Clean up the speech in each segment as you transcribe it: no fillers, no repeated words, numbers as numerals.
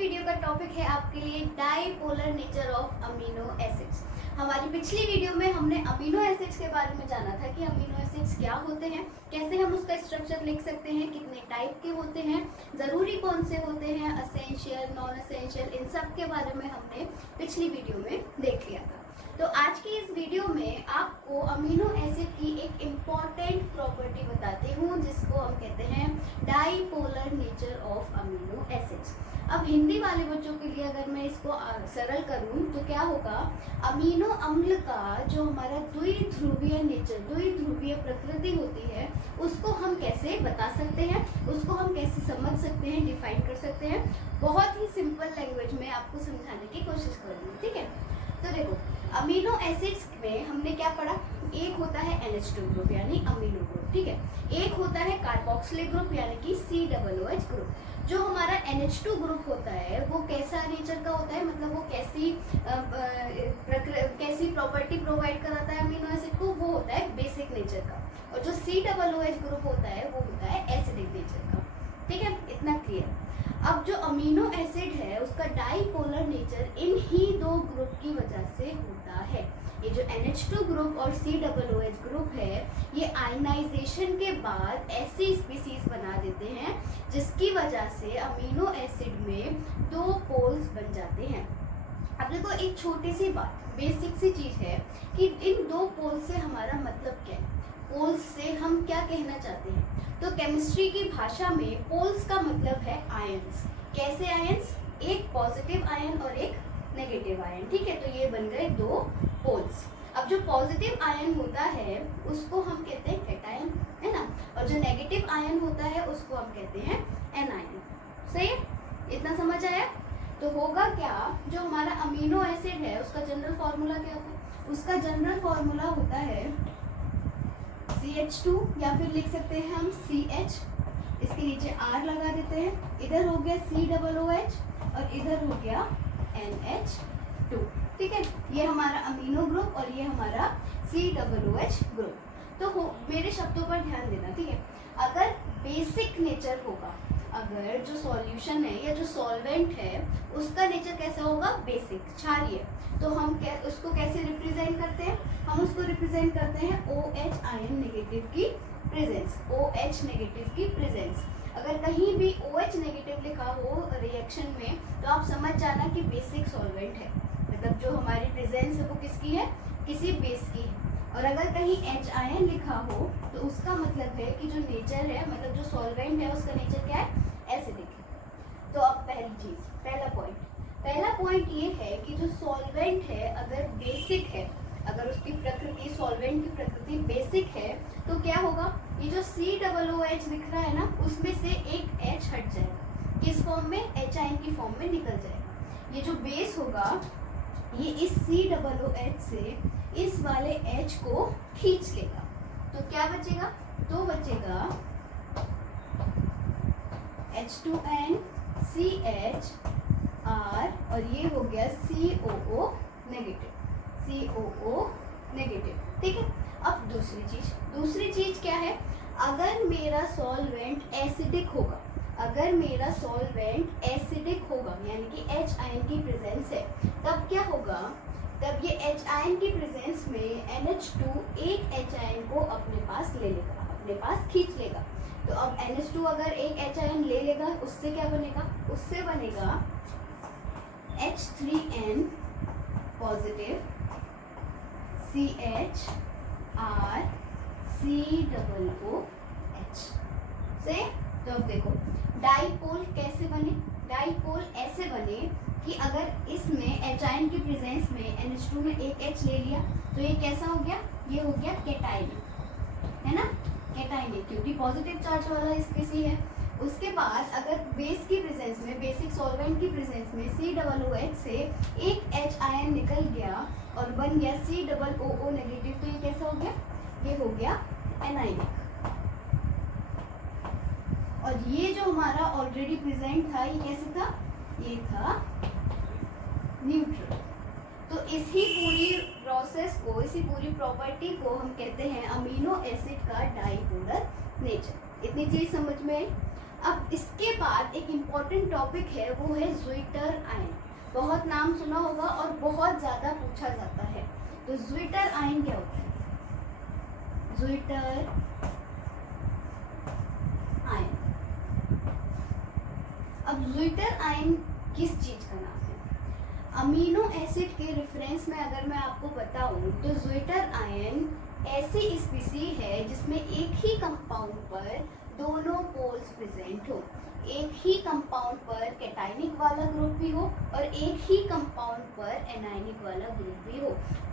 Video का topic है आपके लिए dipolar nature of amino acids. हमारी पिछली वीडियो में हमने अमीनो एसिड्स के बारे में जाना था कि अमीनो एसिड्स क्या होते हैं, कैसे हम उसका स्ट्रक्चर लिख सकते हैं, कितने टाइप के होते हैं, ज़रूरी कौन से होते हैं, असेंशियल, नॉन असेंशियल, इन सब के बारे में हमने पिछली वीडियो में देख लिया था। तो आज की इस वीडियो में आपको अमीनो एसिड की एक इम्पॉर्टेंट प्रॉपर्टी बताती हूँ जिसको हम कहते हैं dipolar nature of amino acids. अब हिंदी वाले बच्चों के लिए अगर मैं इसको सरल करूँ तो क्या होगा, अमीनो अम्ल का जो हमारा द्विध्रुवीय नेचर, द्विध्रुवीय प्रकृति होती है, उसको हम कैसे बता सकते हैं, उसको हम कैसे समझ सकते हैं, डिफाइन कर सकते हैं। बहुत ही सिंपल लैंग्वेज में आपको समझाने की कोशिश करूँगी, ठीक है। तो देखो, अमीनो एसिड्स में हमने क्या पढ़ा, एक होता है NH2 ग्रुप यानी अमीनो ग्रुप, ठीक है। एक होता है कार्बोक्सिलिक ग्रुप यानी कि COOH ग्रुप। जो हमारा NH2 ग्रुप होता है वो कैसा नेचर का होता है, मतलब वो कैसी प्रॉपर्टी प्रोवाइड कराता है अमीनो एसिड को, वो होता है बेसिक नेचर का। और जो COOH ग्रुप होता है वो होता है एसिडिक नेचर का, ठीक है। इतना क्लियर। अब जो अमीनो एसिड है उसका डाइपोलर नेचर इन ही दो ग्रुप की वजह से होता है। ये जो NH2 ग्रुप और COOH ग्रुप है, ये आयनाइजेशन के बाद ऐसी स्पीसीज बना देते हैं जिसकी वजह से अमीनो एसिड में दो पोल्स बन जाते हैं। अब देखो, एक छोटी सी बात, बेसिक सी चीज है कि इन दो पोल्स से हमारा मतलब क्या है, पोल्स से हम क्या कहना चाहते हैं। तो केमिस्ट्री की भाषा में पोल्स का मतलब है आयंस। कैसे आयंस, एक पॉजिटिव आयन और एक नेगेटिव आयन, ठीक है। तो ये बन गए दो पोल्स। अब जो पॉजिटिव आयन होता है उसको हम कहते हैं कैटायन, है ना, और जो नेगेटिव आयन होता है उसको हम कहते हैं एनायन। सही है, इतना समझ आया। तो होगा क्या, जो हमारा अमीनो एसिड है उसका जनरल फॉर्मूला क्या होता है, उसका जनरल फॉर्मूला होता है CH2 या फिर लिख सकते हैं हम CH, इसके नीचे R लगा देते हैं, इधर हो गया COOH और इधर हो गया NH2, ठीक है। ये हमारा अमीनो ग्रुप और ये हमारा COOH ग्रुप। तो मेरे शब्दों पर ध्यान देना, ठीक है। अगर बेसिक नेचर होगा, अगर जो सॉल्यूशन है या जो सॉल्वेंट है उसका नेचर कैसा होगा, बेसिक, क्षारीय, तो हम उसको कैसे रिप्रेजेंट करते हैं, हम उसको रिप्रेजेंट करते हैं OH आयन नेगेटिव की प्रेजेंस, OH नेगेटिव की प्रेजेंस। अगर कहीं भी OH नेगेटिव लिखा हो रिएक्शन में तो आप समझ जाना कि बेसिक सॉल्वेंट है, मतलब जो हमारी प्रेजेंस है वो किसकी है, किसी बेस की है। और अगर कहीं H आयन लिखा हो तो उसका मतलब है कि जो नेचर है, मतलब जो सॉल्वेंट है उसका नेचर क्या है, एसिडिक है। तो अब पहली चीज, पहला पॉइंट ये है कि जो सॉल्वेंट है अगर बेसिक है, अगर उसकी प्रकृति, सॉल्वेंट की प्रकृति बेसिक है, तो क्या होगा, ये जो COOH दिख रहा है ना, उसमें से एक H हट जाएगा, किस फॉर्म में, H आयन की फॉर्म में निकल जाएगा। ये जो बेस होगा ये इस COOH से इस वाले H को खींच लेगा, तो क्या बचेगा, तो बचेगा H2N CH R और ये हो गया COO नेगेटिव, ठीक है। अब दूसरी चीज क्या है, अगर मेरा सॉल्वेंट एसिडिक होगा, अगर मेरा सॉल्वेंट एसिडिक होगा यानी कि H आयन की प्रेजेंस है, तब क्या होगा, तब ये H आयन की प्रेजेंस में NH2 एक H आयन को अपने पास ले लेगा, अपने पास खींच लेगा। तो अब NH2 अगर एक H आयन ले लेगा, उससे क्या बनेगा, उससे बनेगा H3N positive CH R COOH से। तो अब देखो, डाइपोल कैसे बने, डाइपोल ऐसे बने कि अगर इसमें H आयन की प्रेजेंस में NH2 ने एक H ले लिया तो ये कैसा हो गया, ये हो गया कैटायन, है ना, कैटायन, क्योंकि पॉजिटिव चार्ज वाला स्पीसी है। उसके बाद अगर बेस की प्रेजेंस में, बेसिक सॉल्वेंट की प्रेजेंस में COOH से एक H आयन निकल गया और बन गया COO नेगेटिव, तो ये कैसा हो गया, ये हो गया एनायनिक। और ये जो हमारा ऑलरेडी प्रेजेंट था, ये कैसे था, ये था न्यूट्रल। तो इसी पूरी प्रोसेस को, इसी पूरी प्रॉपर्टी को हम कहते हैं अमीनो एसिड का डाइपोलर नेचर। इतनी चीज समझ में आई। अब इसके बाद एक इम्पॉर्टेंट टॉपिक है, वो है ज़्विटर आयन। बहुत नाम सुना होगा और बहुत ज़्यादा पूछा जाता है। तो ज़्विटर आयन क्या होता है? ज़्विटर आयन। अब ज़्विटर आयन किस चीज का नाम है? अमीनो एसिड के रेफरेंस में अगर मैं आपको बताऊं तो ज़्विटर आयन ऐसी स्पीसी है जिसमें एक ही कंपाउंड पर दोनों पोल्स प्रेजेंट हो। एक ही कंपाउंड पर कैटायनिक वाला ग्रुप भी हो और एक ही कंपाउंड पर एनायनिक वाला ग्रुप भी हो।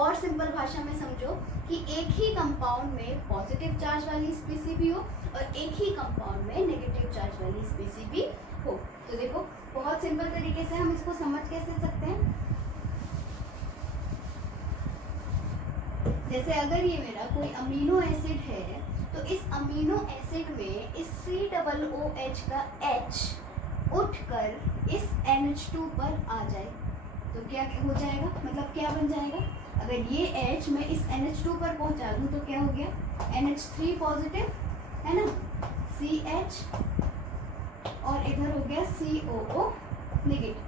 और सिंपल भाषा में समझो कि एक ही कंपाउंड में पॉजिटिव चार्ज वाली स्पीसी भी हो और एक ही कंपाउंड में नेगेटिव चार्ज वाली स्पीसी भी हो। तो देखो बहुत सिंपल तरीके से हम इसको समझ कैसे सकते हैं। जैसे अगर ये मेरा कोई अमीनो एसिड है तो इस अमीनो एसिड में इस COOH का H उठकर इस NH2 पर आ जाए तो क्या हो जाएगा, मतलब क्या बन जाएगा? अगर ये H मैं इस NH2 पर पहुंचा दूं तो क्या हो गया? NH3 पॉजिटिव है ना, CH और इधर हो गया COO नेगेटिव।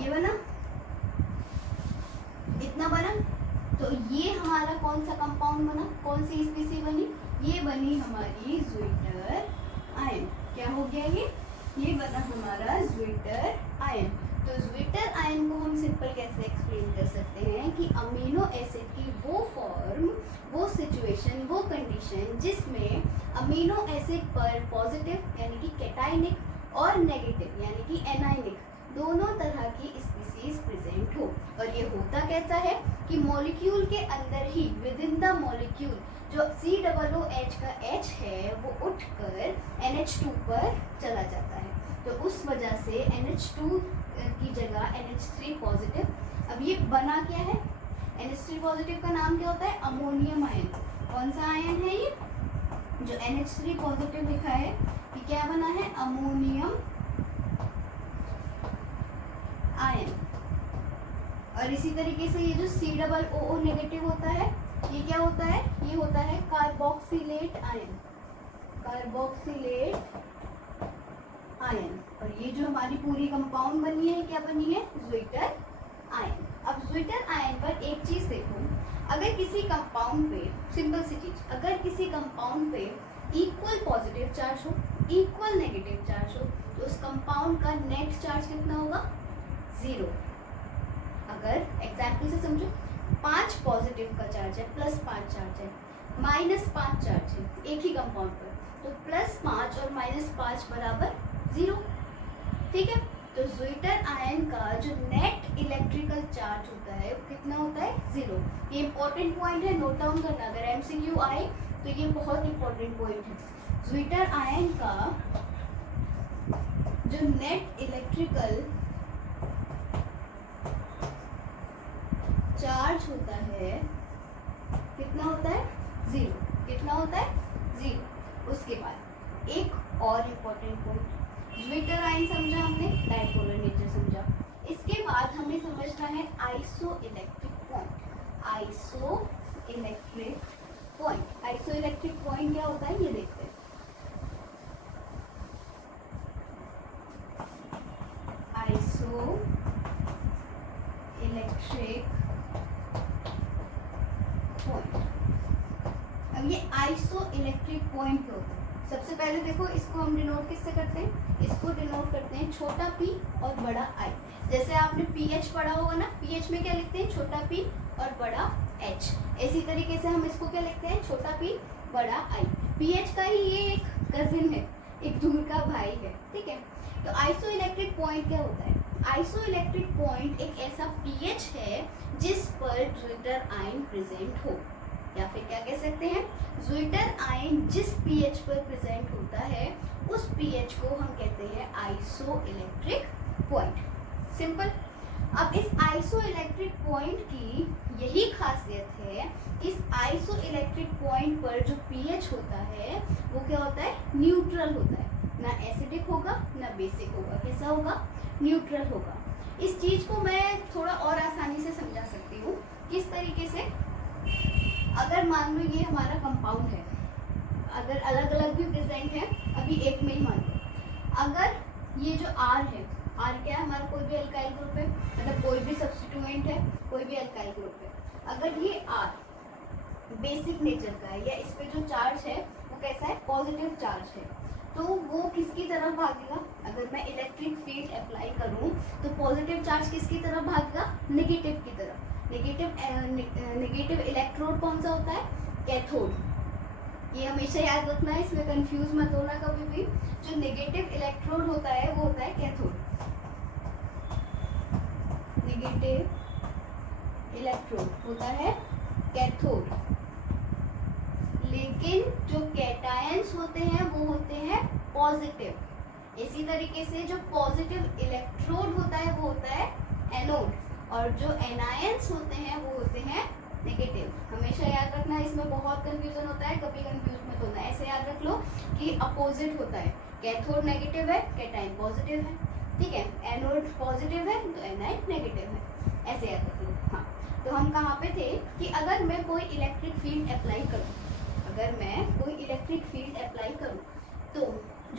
ये बना, इतना बना। तो ये हमारा कौन सा कंपाउंड बना, कौन सी स्पीसी बनी? ये बनी हमारी ज़्विटर आयन। क्या हो गया ये बना हमारा ज़्विटर आयन। तो ज़्विटर आयन को हम सिंपल कैसे एक्सप्लेन कर सकते हैं कि अमीनो एसिड की वो फॉर्म, वो सिचुएशन, वो कंडीशन जिसमें अमीनो एसिड पर पॉजिटिव यानी कि कैटायनिक और नेगेटिव यानी कि एनायनिक दोनों तरह की स्पीसीज प्रेजेंट हो। और ये होता कैसा है कि मॉलिक्यूल के अंदर ही विद इन द मॉलिक्यूल जो COOH का H है वो उठकर NH2 पर चला जाता है। तो उस वजह से NH2 की जगह NH3 पॉजिटिव। अब ये बना क्या है? NH3 पॉजिटिव का नाम क्या होता है? Ammonium ion. कौन सा आयन है ये? जो NH3 पॉजिटिव लिखा है ये क्या बना है? Ammonium ion. और इसी तरीके से ये जो COO नेगेटिव होता है ये क्या होता है? ये होता है कार्बोक्सिलेट आयन। Carboxylate ion. और ये जो हमारी पूरी कंपाउंड बनी है क्या बनी है? ज़्विटर आयन। अब ज़्विटर आयन पर एक चीज देखो, अगर किसी कंपाउंड पे, सिंपल सी चीज, अगर किसी कंपाउंड पे इक्वल पॉजिटिव चार्ज हो, इक्वल नेगेटिव चार्ज हो तो उस कंपाउंड का नेट चार्ज कितना होगा? 0। अगर एग्जाम्पल से समझो, 5 पॉजिटिव का चार्ज है, +5 चार्ज है, -5 चार्ज है एक ही कंपाउंड पर, तो +5 और -5 बराबर 0। ठीक है। तो ज़्विटर आयन का जो नेट इलेक्ट्रिकल चार्ज होता है वो कितना होता है? 0। ये इंपॉर्टेंट पॉइंट है, नोट डाउन करना। अगर MCQ आए तो ये बहुत इंपॉर्टेंट पॉइंट है। ज़्विटर आयन का जो नेट इलेक्ट्रिकल चार्ज होता है कितना होता है? 0। कितना होता है? 0। उसके बाद एक और इम्पोर्टेंट पॉइंट, ज़्विटर आयन समझा हमने, डायपोलर नेचर समझा। इसके बाद हमें समझना है isoelectric point. Isoelectric point. Isoelectric point क्या होता है ये देखते हैं। Isoelectric point. अब ये आइसोइलेक्ट्रिक पॉइंट क्या होता है? सबसे पहले देखो इसको हम डिनोट किससे करते हैं? इसको डिनोट करते हैं छोटा p और बड़ा I। जैसे आपने pH पढ़ा होगा ना, pH में क्या लिखते हैं? छोटा p और बड़ा H। इसी तरीके से हम इसको क्या लिखते हैं? छोटा p बड़ा I। pH का ही ये एक कजिन है, एक दूर का भाई है। ठीक है। तो आइसोइलेक्ट्रिक पॉइंट क्या होता है? आइसोइलेक्ट्रिक पॉइंट एक ऐसा pH है जिस पर ज़्विटर आयन प्रेजेंट हो, या फिर क्या कह सकते हैं? ज़्विटर आयन जिस pH पर प्रेजेंट होता है उस pH को हम कहते हैं आइसोइलेक्ट्रिक पॉइंट। सिंपल। अब इस आइसोइलेक्ट्रिक पॉइंट की यही खासियत है, इस आइसोइलेक्ट्रिक पॉइंट पर जो pH होता है वो क्या होता है? न्यूट्रल होता है। ना एसिडिक होगा ना बेसिक होगा। कैसा होगा? न्यूट्रल होगा। इस चीज को मैं थोड़ा और आसानी से समझा सकती हूँ। किस तरीके से? अगर मान लो ये हमारा कंपाउंड है, अगर अलग अलग भी प्रेजेंट है, अभी एक में ही मान लो, R है, R क्या है हमारा, कोई भी अल्काइल ग्रुप है, मतलब कोई भी सब्स्टिट्यूएंट है, कोई भी अल्काइल ग्रुप है। अगर ये R बेसिक नेचर का है या इस पे जो चार्ज है वो कैसा है, पॉजिटिव चार्ज है, तो वो किसकी तरफ भागेगा, अगर मैं इलेक्ट्रिक फील्ड अप्लाई करूं तो पॉजिटिव चार्ज किसकी तरफ भागेगा, नेगेटिव की तरफ। नेगेटिव इलेक्ट्रोड कौन सा होता है, कैथोड। ये हमेशा याद रखना है, इसमें कंफ्यूज मत होना कभी भी। जो नेगेटिव इलेक्ट्रोड होता है वो होता है कैथोड, नेगेटिव इलेक्ट्रोड होता है कैथोड। लेकिन जो कैटायंस होते हैं वो होते हैं पॉजिटिव। इसी तरीके से जो पॉजिटिव इलेक्ट्रोड होता है वो होता है एनोड, और जो एनायंस होते हैं वो होते हैं नेगेटिव। हमेशा याद रखना, इसमें बहुत कंफ्यूजन होता है, कभी कंफ्यूज मत होना। ऐसे याद रख लो कि अपोजिट होता है, कैथोड नेगेटिव है, कैटायन पॉजिटिव है, ठीक है। एनोड पॉजिटिव है तो एनायन नेगेटिव है, ऐसे याद रख लो। हाँ, तो हम कहाँ पे थे कि अगर मैं कोई इलेक्ट्रिक फील्ड अप्लाई करूँ, अगर मैं कोई इलेक्ट्रिक फील्ड अप्लाई करूँ तो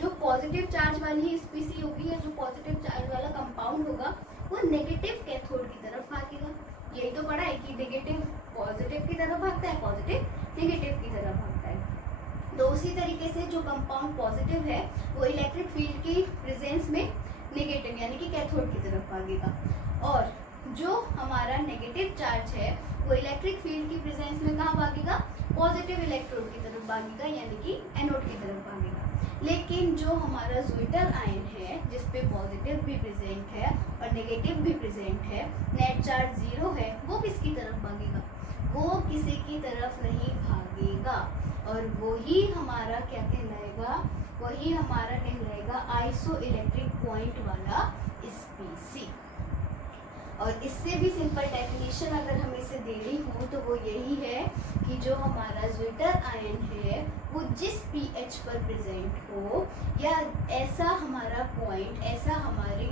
जो पॉजिटिव चार्ज वाली स्पीसी होगी या जो पॉजिटिव चार्ज वाला कंपाउंड होगा वो नेगेटिव कैथोड की तरफ भागेगा। यही तो पढ़ा है कि नेगेटिव पॉजिटिव की तरफ भागता है, पॉजिटिव नेगेटिव की तरफ भागता है। तो उसी तरीके से जो कंपाउंड पॉजिटिव है वो इलेक्ट्रिक फील्ड की प्रेजेंस में नेगेटिव यानी कि कैथोड की तरफ भागेगा, और जो हमारा नेगेटिव चार्ज है वो इलेक्ट्रिक फील्ड की प्रेजेंस में कहाँ भागेगा, पॉजिटिव इलेक्ट्रोड की तरफ भागेगा यानी कि एनोड की तरफ भागेगा। लेकिन जो हमारा ज्विटर आयन है जिसपे पॉजिटिव भी प्रेजेंट है और नेगेटिव भी प्रेजेंट है, नेट चार्ज 0 है, वो किसकी तरफ भागेगा, वो किसी की तरफ नहीं भागेगा, और वही हमारा क्या कहलाएगा, वही हमारा कहलाएगा आइसो इलेक्ट्रिक पॉइंट वाला स्पीसी। और इससे भी सिंपल डेफिनेशन अगर हमें इसे देनी हो तो वो यही है कि जो हमारा ज्विटर आयन है वो जिस pH पर प्रेजेंट हो, या ऐसा हमारा पॉइंट, ऐसा हमारी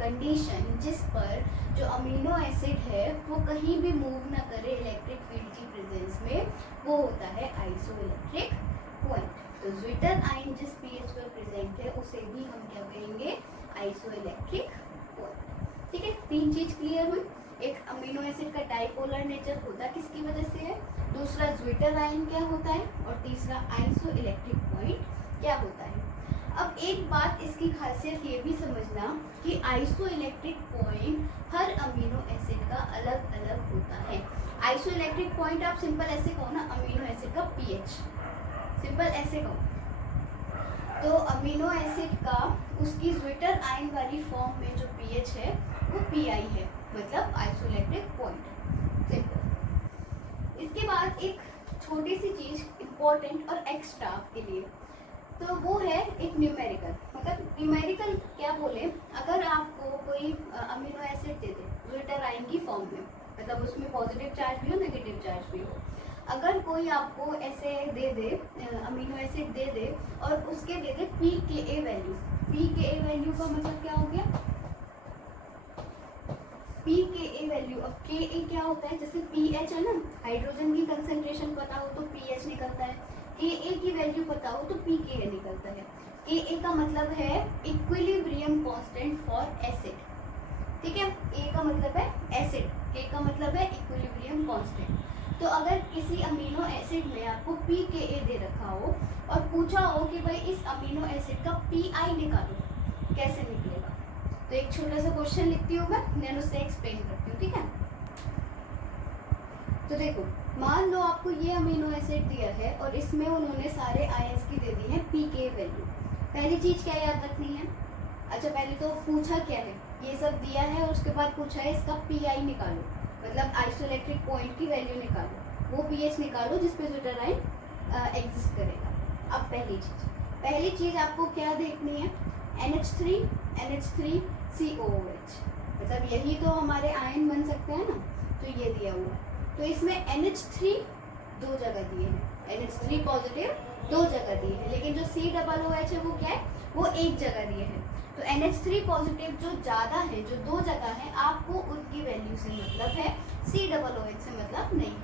कंडीशन जिस पर जो अमीनो एसिड है वो कहीं भी मूव ना करे इलेक्ट्रिक फील्ड की प्रेजेंस में, वो होता है आइसो इलेक्ट्रिक पॉइंट। तो ज्विटर आयन जिस pH पर प्रेजेंट है उसे भी हम क्या कहेंगे, आइसो इलेक्ट्रिक पॉइंट। ठीक है, 3 चीज क्लियर हुई। एक अमीनो एसिड का डाइपोलर नेचर होता किसकी वजह से है, दूसरा ज्विटर आयन क्या होता है, और तीसरा आइसो इलेक्ट्रिक पॉइंट क्या होता है। अब एक बात इसकी खासियत ये भी समझना कि आइसो इलेक्ट्रिक पॉइंट हर अमीनो एसिड का अलग अलग होता है। आइसो इलेक्ट्रिक पॉइंट आप सिंपल ऐसे कहो ना, अमीनो एसिड का pH, सिंपल ऐसे कहो। तो अमीनो एसिड का उसकी ज्विटर आयन वाली फॉर्म में जो pH है वो Pi है, मतलब आइसोइलेक्ट्रिक पॉइंट। सिंपल। इसके बाद एक छोटी सी चीज इम्पोर्टेंट और एक्स्ट्रा आपके लिए, तो वो है एक न्यूमेरिकल। मतलब न्यूमेरिकल क्या बोले, अगर आपको कोई अमीनो एसिड दे दे ज्विटर आयन की फॉर्म में, मतलब उसमें पॉजिटिव चार्ज भी हो नेगेटिव चार्ज भी हो, अगर कोई आपको ऐसे दे दे अमीनो एसिड दे दे और उसके दे दे pKa वैल्यू, pKa वैल्यू का मतलब क्या हो गया, pKa वैल्यू। अब Ka क्या होता है, जैसे pH है ना, हाइड्रोजन की कंसंट्रेशन पता हो तो pH निकलता है, Ka की वैल्यू पता हो तो pKa निकलता है। Ka का मतलब है इक्विलिब्रियम कांस्टेंट फॉर एसिड, ठीक है। A का मतलब है एसिड, K का मतलब है इक्विलिब्रियम कांस्टेंट। तो अगर किसी अमीनो एसिड में आपको pKa दे रखा हो और पूछा हो कि भाई इस अमीनो एसिड का Pi निकालो, कैसे निकलेगा, तो एक छोटा सा क्वेश्चन लिखती हूँ मैं उससे एक्सप्लेन करती हूँ, ठीक है। तो देखो, मान लो आपको ये अमीनो एसिड दिया है और इसमें उन्होंने सारे आयंस की दे दी है pK वैल्यू। पहली चीज क्या याद रखनी है, अच्छा पहले तो पूछा क्या है, ये सब दिया है और उसके बाद पूछा है इसका Pi निकालो, मतलब आइसोइलेक्ट्रिक पॉइंट की वैल्यू निकालो, वो pH निकालो जिस पे ज्विटर आयन एग्जिस्ट करेगा। अब पहली चीज आपको क्या देखनी है, NH3COOH, मतलब यही तो हमारे आयन बन सकते हैं ना, तो ये दिया हुआ है। तो इसमें NH3 2 जगह दिए हैं, NH3 पॉजिटिव 2 जगह दिए हैं, लेकिन जो COOH है वो क्या है, वो 1 जगह दिए हैं। तो NH3 पॉजिटिव जो ज़्यादा है, जो 2 जगह है, आपको उनकी वैल्यू से मतलब है, COOH से मतलब नहीं।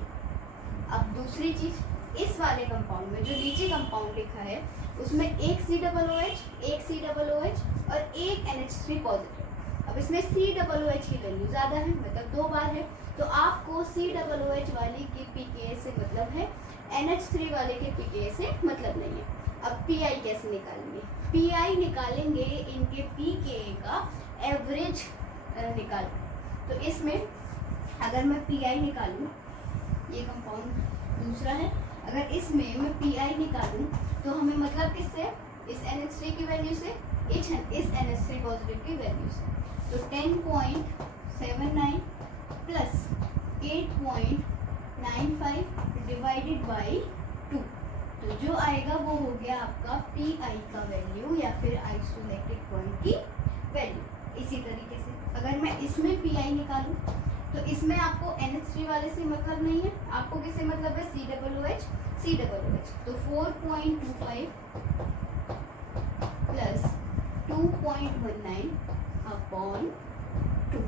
अब दूसरी चीज़, इस वाले कंपाउंड में जो नीचे कंपाउंड लिखा है उसमें एक COOH, एक COOH और एक NH3 पॉजिटिव। अब इसमें COOH की वैल्यू ज़्यादा है, मतलब 2 बार है, तो आपको COOH वाली के pKa से मतलब है, NH3 वाले के pKa से मतलब नहीं है। अब PI कैसे निकालेंगे? PI निकालेंगे इनके pKa का एवरेज निकाल। तो इसमें अगर मैं PI निकालूं, ये कंपाउंड दूसरा है, अगर इसमें मैं PI निकालूं तो हमें मतलब किससे? इस NH3 की वैल्यू से, इस NH3 पॉजिटिव की वैल्यू से। तो 10.79 प्लस 8.95 डिवाइडेड बाई 2, तो जो आएगा वो हो गया आपका PI का वैल्यू या फिर आइसोइलेक्ट्रिक पॉइंट की वैल्यू। इसी तरीके से अगर मैं इसमें PI निकालूं तो इसमें आपको NH3 वाले से मतलब नहीं है, आपको किससे मतलब है? COOH। तो 4.25 प्लस 2.19 अपॉन 2,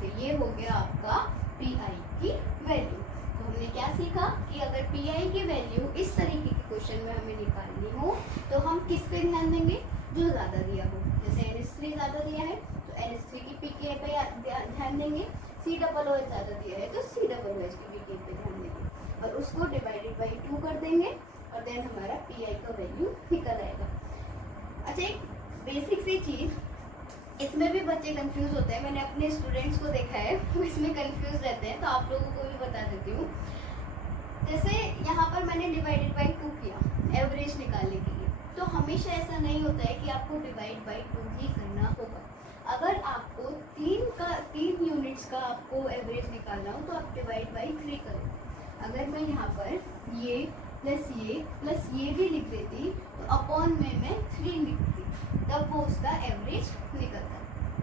तो ये हो गया आपका PI की वैल्यू। तो हमने क्या सीखा कि अगर PI की वैल्यू इस तरीके के क्वेश्चन में हमें निकालनी हो तो हम किस पे ध्यान देंगे? जो ज़्यादा दिया हो। जैसे NH3 ज़्यादा दिया है तो NH3 की pKa पे ध्यान देंगे, COOH ज़्यादा दिया है तो COOH की pKa पे ध्यान देंगे और उसको डिवाइडेड बाई 2 कर देंगे और देन हमारा PI का वैल्यू निकल आएगा। अच्छा, एक बेसिक सी चीज़, इसमें भी बच्चे कंफ्यूज होते हैं, मैंने अपने स्टूडेंट्स को देखा है वो इसमें कंफ्यूज रहते हैं, तो आप लोगों को भी बता देती हूँ। जैसे यहाँ पर मैंने डिवाइडेड बाई 2 किया एवरेज निकालने के लिए, तो हमेशा ऐसा नहीं होता है कि आपको डिवाइड बाई 2 ही करना होगा। अगर आपको 3 यूनिट्स का आपको एवरेज निकालना हो तो आप डिवाइड बाई 3 करें। अगर मैं यहाँ पर ये प्लस ये भी लिख देती तो अपॉन में मैं 3 लिखती, तब वो उसका एवरेज निकलता।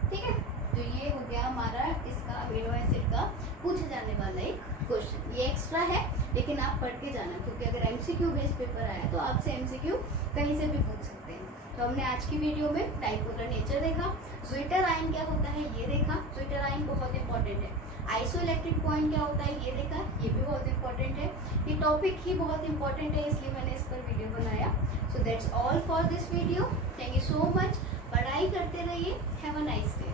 ठीक है, तो ये हो गया हमारा इसका अमीनो एसिड का पूछे जाने वाला एक क्वेश्चन। ये एक्स्ट्रा है लेकिन आप पढ़ के जाना, क्योंकि अगर MCQ बेस्ड पेपर आया तो आपसे MCQ कहीं से भी पूछ सकते हैं। तो हमने आज की वीडियो में डाइपोलर नेचर देखा, ज्विटर आयन क्या होता है ये देखा, ज्विटर आयन बहुत इंपॉर्टेंट है, आइसोइलेक्ट्रिक पॉइंट क्या होता है ये देखा, ये भी बहुत इंपॉर्टेंट है, ये टॉपिक ही बहुत इंपॉर्टेंट है इसलिए मैंने इस पर वीडियो बनाया। So that's all for this video, thank you so much. पढ़ाई करते रहिए, हैव अ नाइस डे।